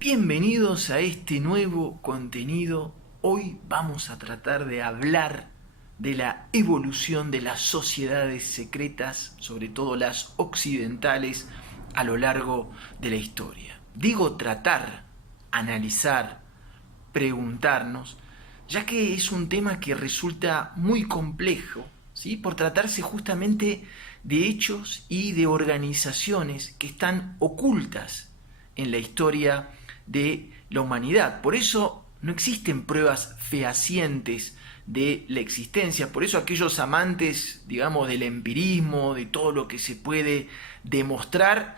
Bienvenidos a este nuevo contenido. Hoy vamos a tratar de hablar de la evolución de las sociedades secretas, sobre todo las occidentales, a lo largo de la historia. Digo tratar, analizar, preguntarnos, ya que es un tema que resulta muy complejo, ¿sí? Por tratarse justamente de hechos y de organizaciones que están ocultas en la historia de la humanidad. Por eso no existen pruebas fehacientes de la existencia. Por eso aquellos amantes, digamos, del empirismo, de todo lo que se puede demostrar,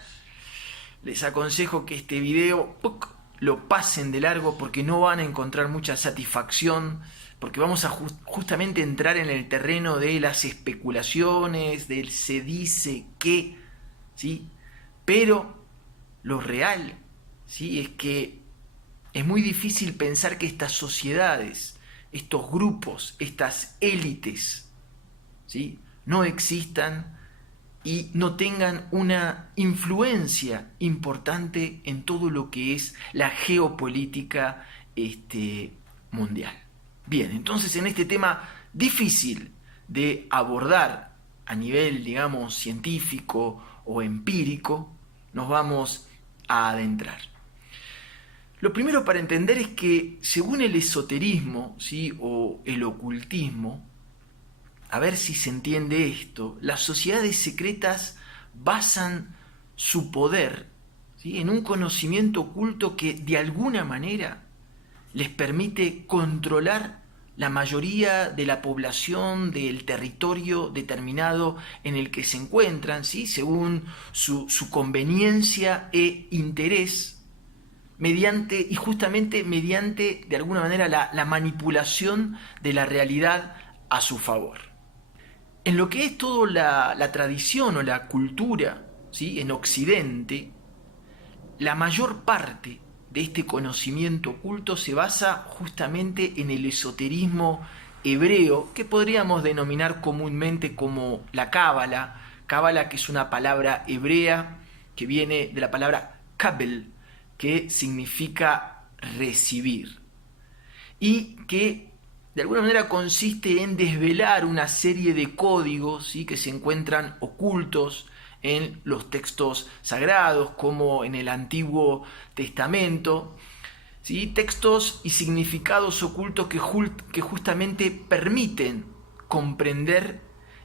les aconsejo que este video lo pasen de largo porque no van a encontrar mucha satisfacción, porque vamos a justamente entrar en el terreno de las especulaciones, del se dice que, ¿sí? Pero lo real, ¿sí?, es que es muy difícil pensar que estas sociedades, estos grupos, estas élites, ¿sí?, no existan y no tengan una influencia importante en todo lo que es la geopolítica mundial. Bien, entonces en este tema difícil de abordar a nivel, digamos, científico o empírico, nos vamos a adentrar. Lo primero para entender es que según el esoterismo, ¿sí?, o el ocultismo, a ver si se entiende esto, las sociedades secretas basan su poder, ¿sí?, en un conocimiento oculto que de alguna manera les permite controlar la mayoría de la población del territorio determinado en el que se encuentran, ¿sí?, según su conveniencia e interés, mediante de alguna manera la manipulación de la realidad a su favor. En lo que es toda la tradición o la cultura, ¿sí?, en Occidente, la mayor parte de este conocimiento oculto se basa justamente en el esoterismo hebreo, que podríamos denominar comúnmente como la Cábala. Cábala, que es una palabra hebrea que viene de la palabra kabel, que significa recibir, y que de alguna manera consiste en desvelar una serie de códigos, ¿sí?, que se encuentran ocultos en los textos sagrados, como en el Antiguo Testamento, ¿sí?, textos y significados ocultos que justamente permiten comprender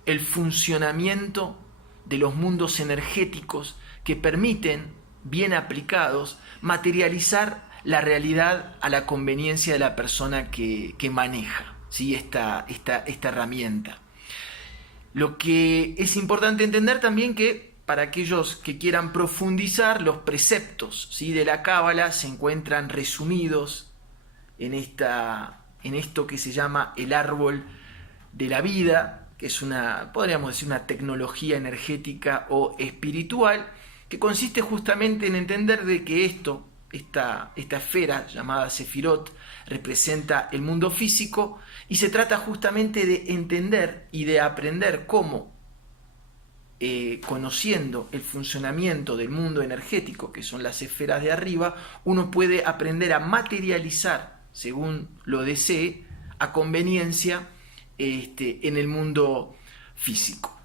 el funcionamiento de los mundos energéticos, que permiten, bien aplicados, materializar la realidad a la conveniencia de la persona que maneja, ¿sí?, esta herramienta. Lo que es importante entender también que para aquellos que quieran profundizar, los preceptos, ¿sí?, de la Cábala se encuentran resumidos en esto que se llama el árbol de la vida, que es podríamos decir, una tecnología energética o espiritual, que consiste justamente en entender de que esta esfera llamada Sefirot representa el mundo físico, y se trata justamente de entender y de aprender cómo, conociendo el funcionamiento del mundo energético, que son las esferas de arriba, uno puede aprender a materializar, según lo desee, a conveniencia, en el mundo físico.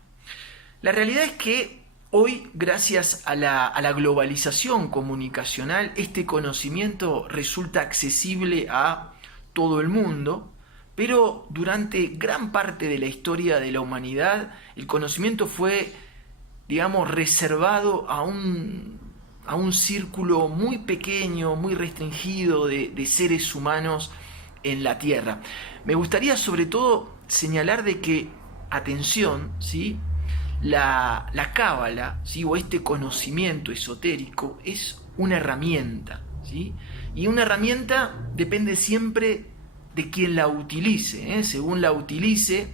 La realidad es que hoy, gracias a la globalización comunicacional, este conocimiento resulta accesible a todo el mundo, pero durante gran parte de la historia de la humanidad el conocimiento fue, digamos, reservado a un círculo muy pequeño, muy restringido de seres humanos en la Tierra. Me gustaría sobre todo señalar de que, atención, ¿sí?, la Cábala, ¿sí?, o este conocimiento esotérico es una herramienta, ¿sí?, y una herramienta depende siempre de quien la utilice, ¿eh? Según la utilice,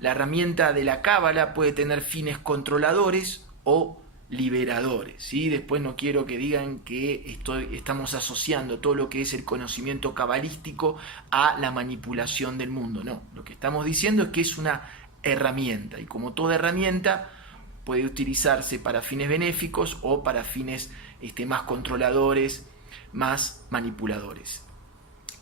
la herramienta de la Cábala puede tener fines controladores o liberadores, ¿sí? Después no quiero que digan que estamos asociando todo lo que es el conocimiento cabalístico a la manipulación del mundo. No, lo que estamos diciendo es que es una herramienta, y como toda herramienta puede utilizarse para fines benéficos o para fines más controladores más manipuladores.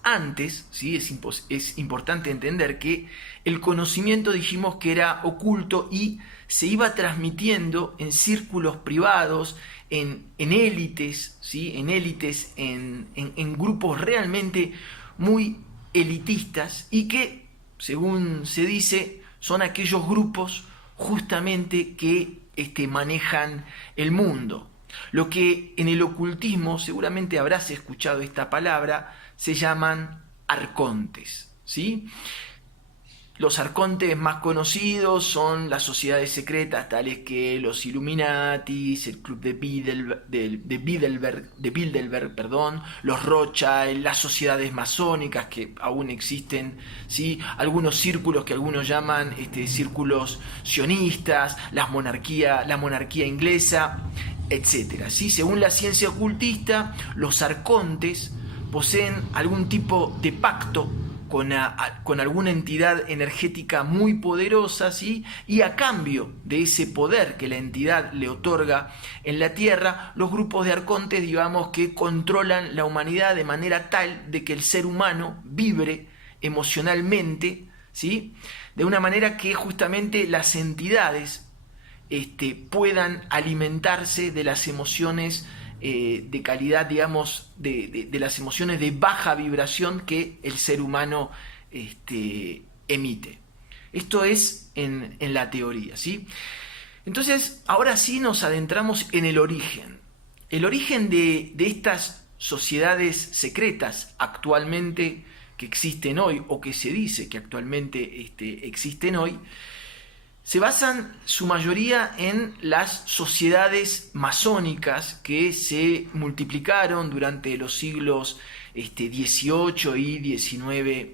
Antes, ¿sí? Es importante entender que el conocimiento dijimos que era oculto y se iba transmitiendo en círculos privados, en élites, ¿sí? En grupos realmente muy elitistas y que, según se dice, son aquellos grupos justamente que manejan el mundo. Lo que en el ocultismo, seguramente habrás escuchado esta palabra, se llaman arcontes, ¿sí? Los arcontes más conocidos son las sociedades secretas tales que los Illuminatis, el Club de Bilderberg, perdón, los Rothschild, las sociedades masónicas que aún existen, ¿sí? Algunos círculos que algunos llaman círculos sionistas, la monarquía inglesa, etc. ¿Sí? Según la ciencia ocultista, los arcontes poseen algún tipo de pacto con alguna entidad energética muy poderosa, ¿sí? Y a cambio de ese poder que la entidad le otorga en la Tierra, los grupos de arcontes, digamos, que controlan la humanidad de manera tal de que el ser humano vibre emocionalmente, ¿sí? De una manera que justamente las entidades puedan alimentarse de las emociones de calidad, digamos, de las emociones de baja vibración que el ser humano emite. Esto es en la teoría, ¿sí? Entonces, ahora sí nos adentramos en el origen. El origen de estas sociedades secretas actualmente que existen hoy, o que se dice que actualmente existen hoy, se basan su mayoría en las sociedades masónicas que se multiplicaron durante los siglos XVIII y XIX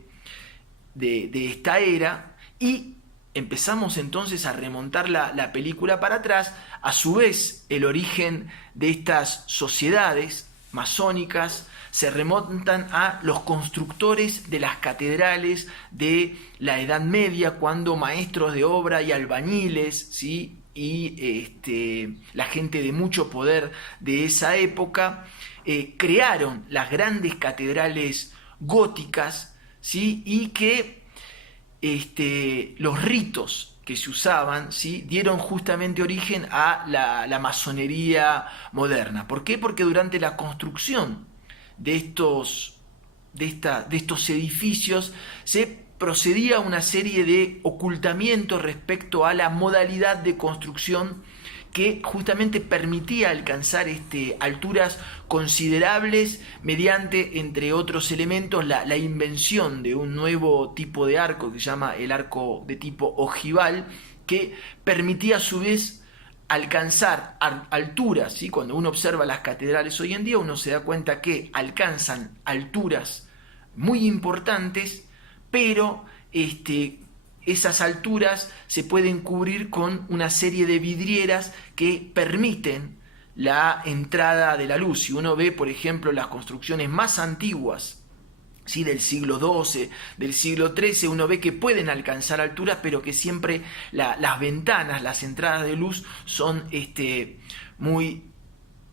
de esta era, y empezamos entonces a remontar la película para atrás. A su vez, el origen de estas sociedades masónicas se remontan a los constructores de las catedrales de la Edad Media, cuando maestros de obra y albañiles, ¿sí? Y la gente de mucho poder de esa época crearon las grandes catedrales góticas, ¿sí? Y que los ritos que se usaban, ¿sí? Dieron justamente origen a la masonería moderna. ¿Por qué? Porque durante la construcción de estos edificios se procedía a una serie de ocultamientos respecto a la modalidad de construcción que justamente permitía alcanzar alturas considerables mediante, entre otros elementos, la invención de un nuevo tipo de arco que se llama el arco de tipo ojival, que permitía a su vez alcanzar alturas, ¿sí? Cuando uno observa las catedrales hoy en día, uno se da cuenta que alcanzan alturas muy importantes, pero esas alturas se pueden cubrir con una serie de vidrieras que permiten la entrada de la luz. Si uno ve, por ejemplo, las construcciones más antiguas, ¿sí? Del siglo XII, del siglo XIII, uno ve que pueden alcanzar alturas, pero que siempre las ventanas, las entradas de luz son muy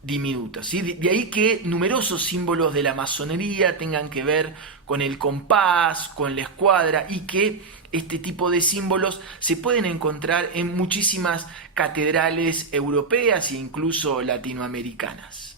diminutas, ¿sí? De ahí que numerosos símbolos de la masonería tengan que ver con el compás, con la escuadra, y que este tipo de símbolos se pueden encontrar en muchísimas catedrales europeas e incluso latinoamericanas.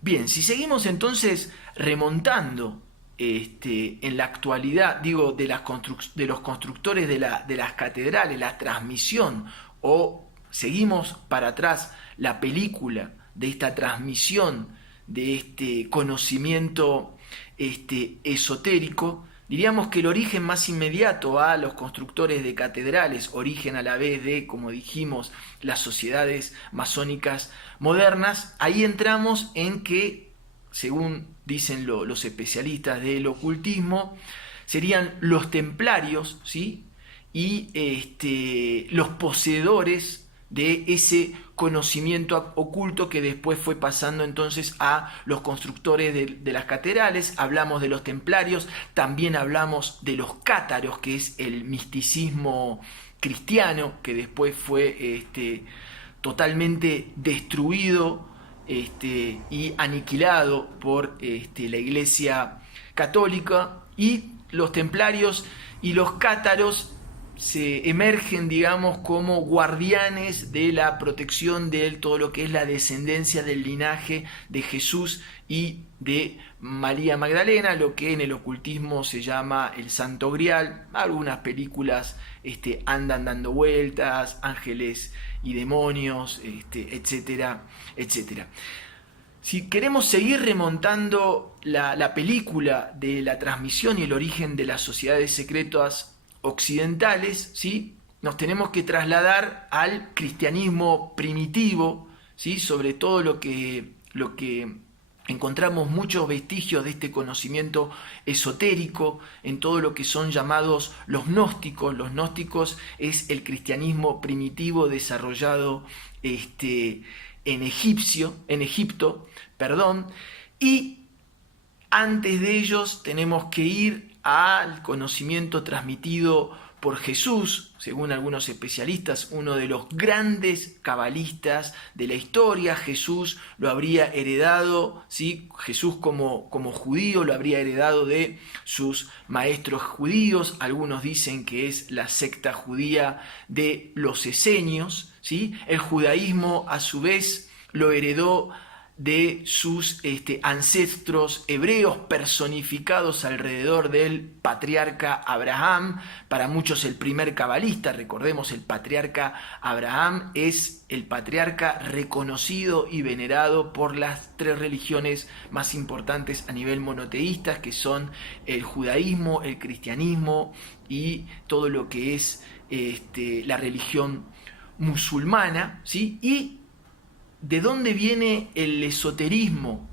Bien, si seguimos entonces remontando en la actualidad, digo, de los constructores de las catedrales, la transmisión, o seguimos para atrás la película de esta transmisión de este conocimiento esotérico, diríamos que el origen más inmediato a los constructores de catedrales, origen a la vez de, como dijimos, las sociedades masónicas modernas, ahí entramos en que, según dicen los especialistas del ocultismo, serían los templarios, ¿sí? Y los poseedores de ese conocimiento oculto que después fue pasando entonces a los constructores de las catedrales. Hablamos de los templarios, también hablamos de los cátaros, que es el misticismo cristiano, que después fue totalmente destruido y aniquilado por la Iglesia Católica, y los templarios y los cátaros se emergen, digamos, como guardianes de la protección de todo lo que es la descendencia del linaje de Jesús y de María Magdalena, lo que en el ocultismo se llama el Santo Grial. Algunas películas andan dando vueltas, ángeles y demonios, etcétera, etcétera. Si queremos seguir remontando la película de la transmisión y el origen de las sociedades secretas occidentales, ¿sí?, nos tenemos que trasladar al cristianismo primitivo, ¿sí?, sobre todo lo que encontramos muchos vestigios de este conocimiento esotérico en todo lo que son llamados los gnósticos. Los gnósticos es el cristianismo primitivo desarrollado en Egipto, y antes de ellos tenemos que ir al conocimiento transmitido por Jesús, según algunos especialistas, uno de los grandes cabalistas de la historia. Jesús lo habría heredado, ¿sí?, Jesús como judío lo habría heredado de sus maestros judíos. Algunos dicen que es la secta judía de los esenios, ¿sí? El judaísmo, a su vez, lo heredó de sus ancestros hebreos personificados alrededor del patriarca Abraham. Para muchos el primer cabalista, recordemos, el patriarca Abraham es el patriarca reconocido y venerado por las tres religiones más importantes a nivel monoteísta, que son el judaísmo, el cristianismo y todo lo que es la religión musulmana, ¿sí? Y ¿de dónde viene el esoterismo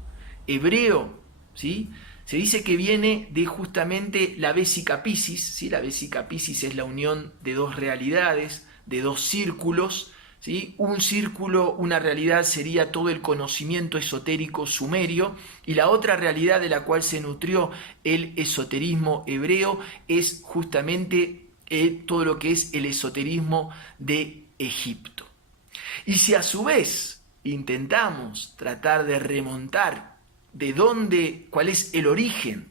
hebreo? ¿Sí? Se dice que viene de justamente la Vesica Piscis, ¿sí? La Vesica Piscis es la unión de dos realidades, de dos círculos, ¿sí? Un círculo, una realidad sería todo el conocimiento esotérico sumerio, y la otra realidad de la cual se nutrió el esoterismo hebreo es justamente todo lo que es el esoterismo de Egipto. Y si a su vez intentamos tratar de remontar cuál es el origen,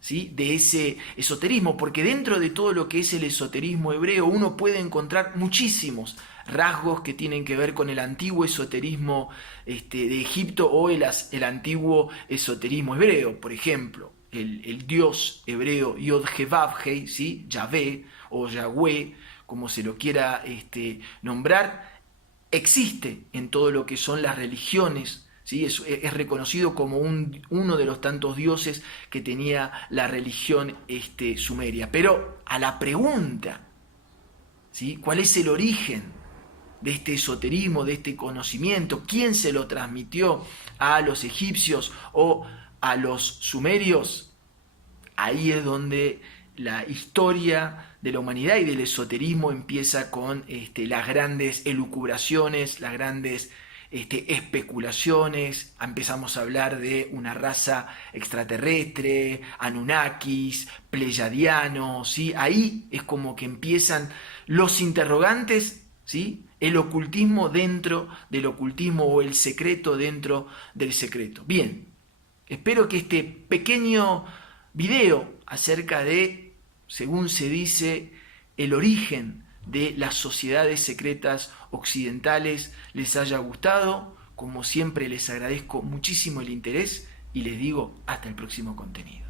¿sí?, de ese esoterismo, porque dentro de todo lo que es el esoterismo hebreo uno puede encontrar muchísimos rasgos que tienen que ver con el antiguo esoterismo de Egipto o el antiguo esoterismo hebreo. Por ejemplo, el dios hebreo Yod-Heh-Vav-Heh, ¿sí?, Yahvé o Yahweh, como se lo quiera nombrar, existe en todo lo que son las religiones, ¿sí? Es reconocido como uno de los tantos dioses que tenía la religión sumeria. Pero a la pregunta, ¿sí?, ¿cuál es el origen de este esoterismo, de este conocimiento? ¿Quién se lo transmitió a los egipcios o a los sumerios? Ahí es donde la historia de la humanidad y del esoterismo empieza con las grandes elucubraciones, las grandes especulaciones. Empezamos a hablar de una raza extraterrestre, Anunnakis, pleyadianos, ¿sí? Ahí es como que empiezan los interrogantes, ¿sí?, el ocultismo dentro del ocultismo o el secreto dentro del secreto. Bien, espero que este pequeño video acerca de, según se dice, el origen de las sociedades secretas occidentales les haya gustado. Como siempre, les agradezco muchísimo el interés y les digo hasta el próximo contenido.